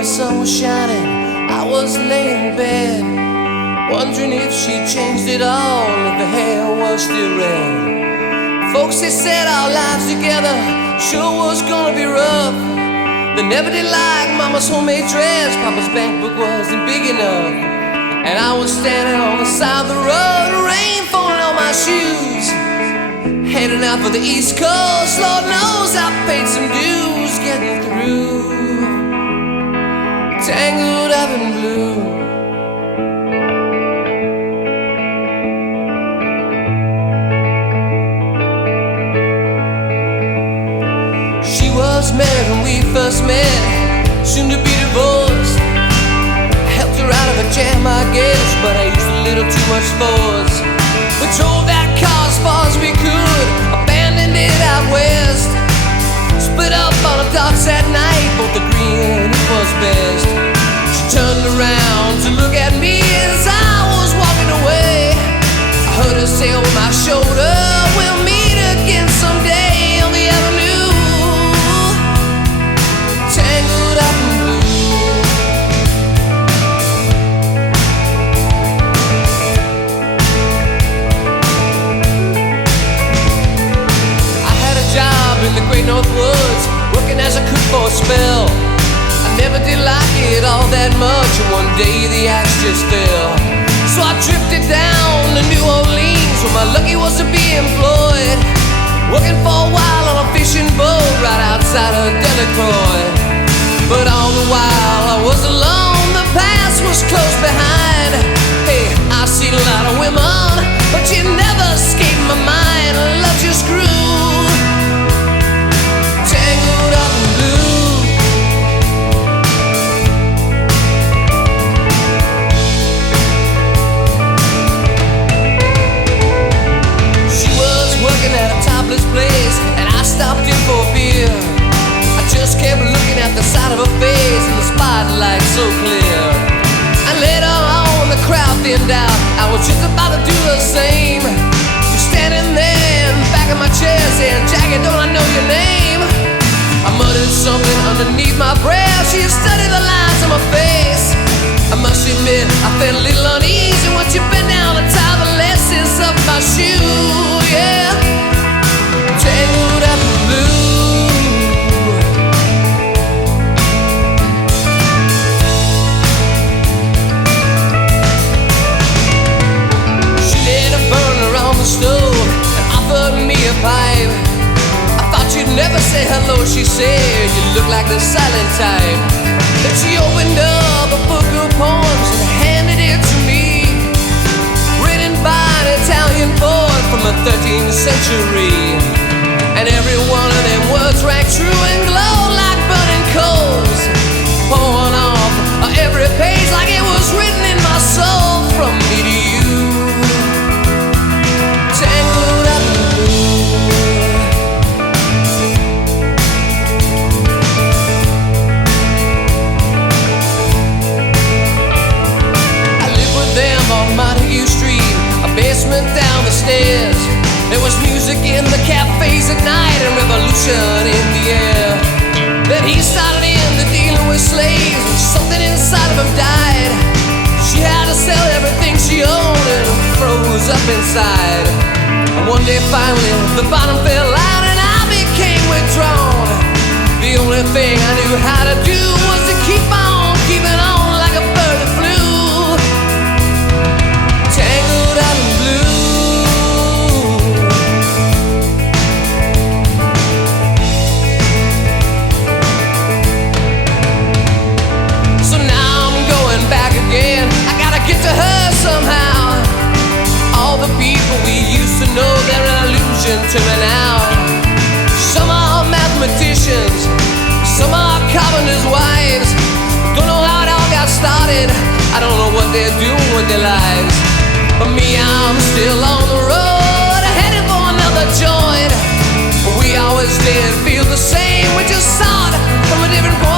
the sun was shining, I was laying in bed, wondering if she'd changed it all, if her hair was still red. Folks, they said our lives together sure was gonna be rough. They never did like Mama's homemade dress, Papa's bank book wasn't big enough. And I was standing on the side of the road, rain falling on my shoes, heading out for the East Coast. Lord knows I paid some dues getting through, tangled up in blue. She was married when we first met, soon to be divorced. Helped her out of a jam, I guess, but I used a little too much force. We drove that car as far as we could, abandoned it out west. Split up on the docks that night, both agreeing it was best. She turned around to look at me as I was walking away. I heard her say over my shoulder, we'll meet again someday on the avenue, tangled up in blue. I had a job in the Great North Woods, working as a cook for a spell. I never did like it all that much, and one day the axe just fell. So I drifted down to New Orleans, where my lucky was to be employed, working for a while on a fishing boat right outside of Delacroix. But all the while I was alone, the past was close behind. Hey, I've seen a lot of women, but you never escaped my mind. Love just grew, tangled up in blue. She was working at a topless place, and I stopped in for a beer. I just kept looking at the side of her face in the spotlight so clear. And later on, the crowd thinned out, I was just about to do the same. You're standing there in the back of my chair saying, Jackie, don't I know your name? I muttered something underneath my breath. She had studied the lines on my face. I must admit, I felt a little uneasy once you bent down and tied the laces of my shoe. Yeah, tangled up in blue. She lit a burner on the stove and offered me a pipe. I thought you'd never say hello, she said, you look like the silent type. Then she opened up a book of poems and handed it to me, written by an Italian poet from the 13th century. And every one of them words rang true and glowed like burning coals, pouring off every page like it was written in my soul. From me to you, tangled up in blue. I lived with them on Montague Street, a basement down the stairs. There was music in the cafes at night and revolution in the air. Then he started into dealing with slaves, and something inside of him died. She had to sell everything she owned and froze up inside. And one day finally the bottom fell out and I became withdrawn. The only thing I knew how to do was to keep on keeping on like a bird that flew, tangled up in blue. So now I'm going back again, I gotta get to her somehow. All the people we used to know, they're an illusion to me now. Some are mathematicians, some are carpenters' wives. Don't know how it all got started, I don't know what they're doing with their lives. But me, I'm still on the road, heading for another joint. We always did feel the same, we just saw it from a different point.